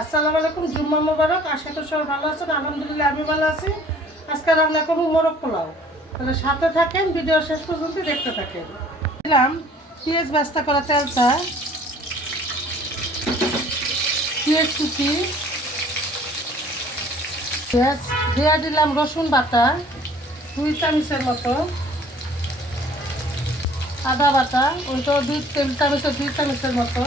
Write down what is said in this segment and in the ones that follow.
আসসালামু আলাইকুম, জুম্মা মোবারক। আশা করি সবাই ভালো আছেন। আলহামদুলিল্লাহ আমি ভালো আছি। আজকে রান্না করবো মোরগ পোলাও। তাহলে সাথে থাকেন, ভিডিও শেষ পর্যন্ত দেখতে থাকেন। দিলাম পেঁয়াজ ভাজা করা তেলটা, পেঁয়াজ কুচি, পেঁয়াজ দিয়ে দিলাম রসুন বাটা 2 চামচের মতো, আদা বাটা ওইটাও 2 চামচের মতো,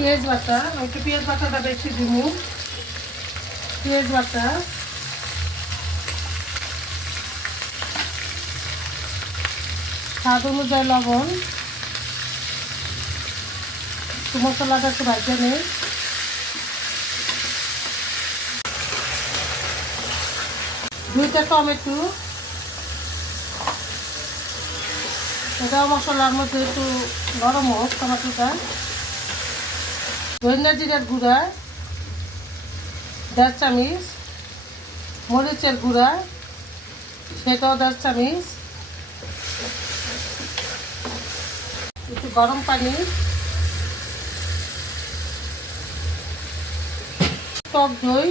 পেঁয়াজ বাটা ওইটা পেঁয়াজ বাটাটা বেশি দিব, পেঁয়াজ বাটা, স্বাদ অনুযায়ী লবণ, একটু মশলাটা একটু ভাজে নেই, দুইটা টমেটো, এটাও মশলার মধ্যে একটু নরম হোক টমেটোটা, ধনিয়া জিরার গুঁড়া 1.5 চামচ, মরিচের গুঁড়া সেটাও 1.5 চামচ, একটু গরম পানি, টক দই,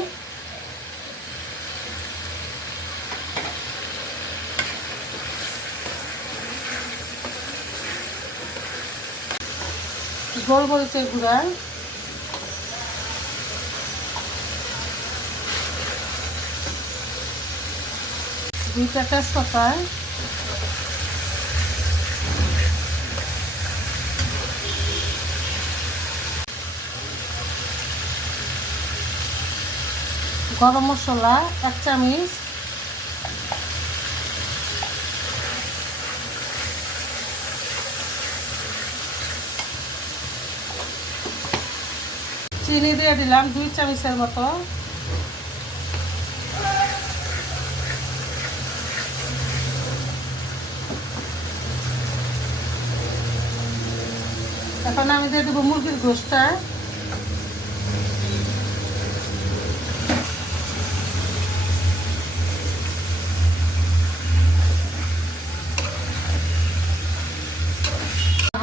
গোলমরিচের গুঁড়া, দুইটা তেজপাতা, গরম মশলা 1 চামচ, চিনি দিয়ে দিলাম 2 চামচের মতো, এখন আমি দিয়ে দেবো মুরগির গোশটা,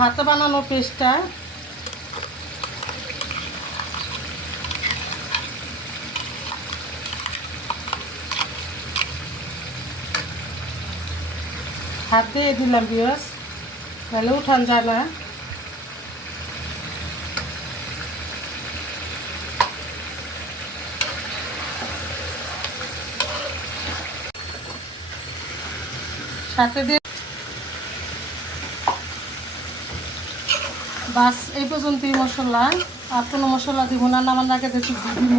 হাতে বানানো পেস্টটা, হাত দিয়ে দিলাম বিয়স, নাহলে উঠান যায় না। সাথে দিয়ে বাস এই পর্যন্তই মশলা, আর কোনো মশলা দিব না, নামার আগে একটু দিব।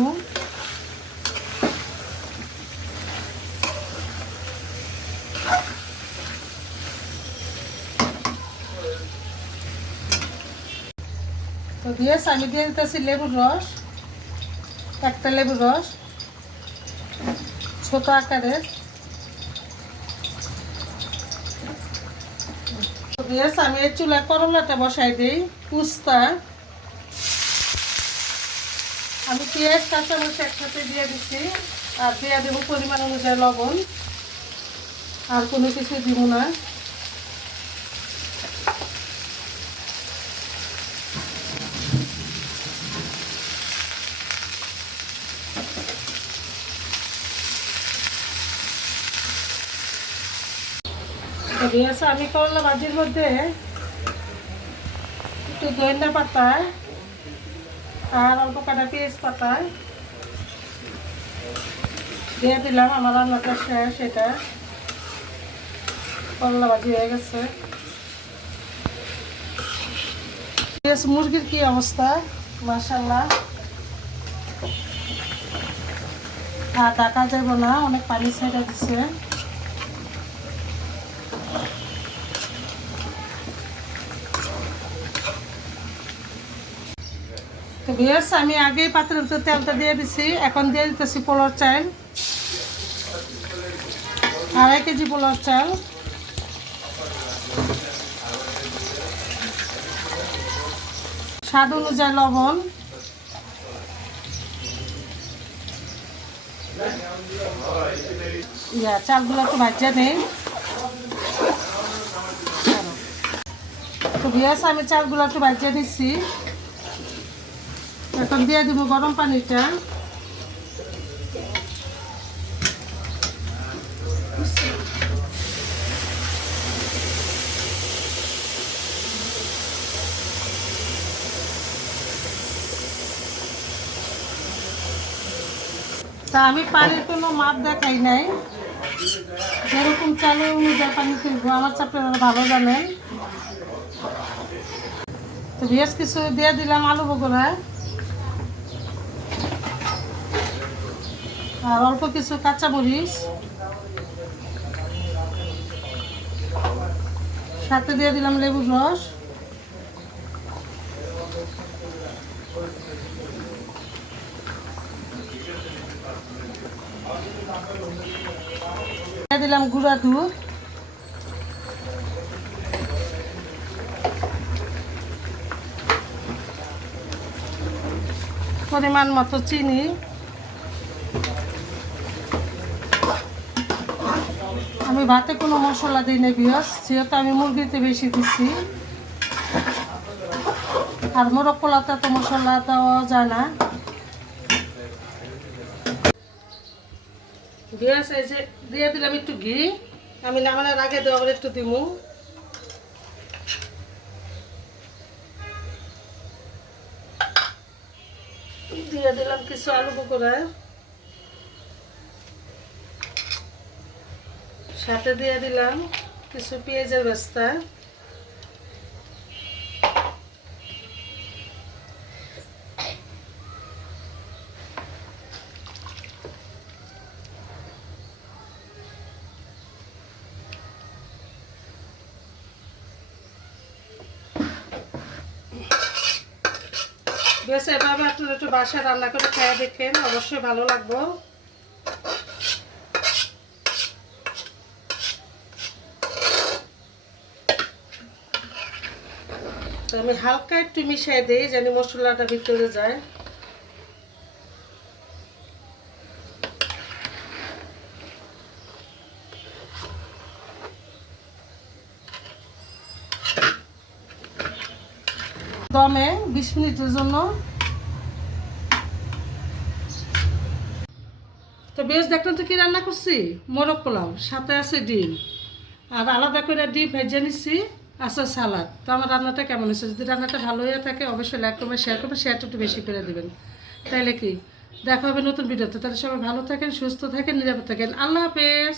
তো দিয়েছ আমি দিয়ে দিতেছি লেবুর রস, একটা লেবুর রস ছোট আকারের। দিয়েছ আমি এই চুলায় করলাটা বসাই দিই। উস্তা আমি পেঁয়াজ কাঁচামরিচ একসাথে দিয়ে দিচ্ছি, আর দিয়ে দেবো পরিমাণ অনুযায়ী লবণ, আর কোনো কিছু দিব না। দিয়েছে আমি করলা ভাজির মধ্যে একটু ধনিয়া পাতা আর অল্প কাটা পেঁয়াজ পাতা দিয়ে দিলাম। আমার রান্নাটা শেষ, এটা করলা ভাজি হয়ে গেছে। মুরগির কি অবস্থা, মাশাআল্লাহ। আর ঢাকা যাব না, অনেক পানি ছেড়ে দিছে। তো বেশ আমি আগেই পাত্রের ভিতরে তেলটা দিয়ে দিছি, এখন দিয়ে দিতেছি পোলার চাল, 2.5 কেজি পোলার চাল, স্বাদ অনুযায়ী লবণ, চালগুলো একটু ভাজা নেই। তো বিয়াস আমি চালগুলো একটু ভাজিয়ে দিচ্ছি। এখন দিয়ে দিব গরম পানিটা। তা আমি পানির কোনো মাপ দেখাই নাই, যেরকম চালের অনুযায়ী পানি তুলবো, আমার চাপটা ভালো জানেন। তো বেশ কিছু দিয়ে দিলাম আলু বগুড়া, আর অল্প কিছু কাঁচামরিচ, সাথে দিয়ে দিলাম লেবুর রস। দিয়ে দিলাম গুঁড়া দুধ, পরিমাণ মতো চিনি, আমি ভাতে কোনো মশলা দিই না বিয়স, যেহেতু আমি মুরগিতে বেশি দিচ্ছি, আর মোরগ পোলাওতে তো মশলা দেওয়া যায় না। বিয়স এই যে দিয়ে দিলাম একটু ঘি, আমি নামানোর আগে দেওয়ার একটু দিব। দিয়ে দিলাম কিছু আলু বগুড়া, সাথে দিয়ে দিলাম কিছু পেঁয়াজের বেস্তা। বেশ এভাবে আপনারা একটু বাসায় রান্না করে খেয়ে দেখেন, অবশ্যই ভালো লাগবে। তো আমি হালকা একটু মিশিয়ে দিই যেন মশলাটা ভিতরে যায়। দমে 20 মিনিটের জন্য। তো বেশ দেখলেন তো কি রান্না করছি, মোরগ পোলাও, সাথে আছে ডিম, আর আলাদা করে ডিম ভেজে নিচ্ছি, আছে সালাদ। তো আমার রান্নাটা কেমন হয়েছে? যদি রান্নাটা ভালো হয়ে থাকে অবশ্যই লাইক করবেন, শেয়ার করবেন, শেয়ারটা একটু বেশি করে দেবেন। তাইলে কি দেখা হবে নতুন ভিডিওতে। তাহলে সবাই ভালো থাকেন, সুস্থ থাকেন, নিরাপদ থাকেন। আল্লাহ হাফেজ।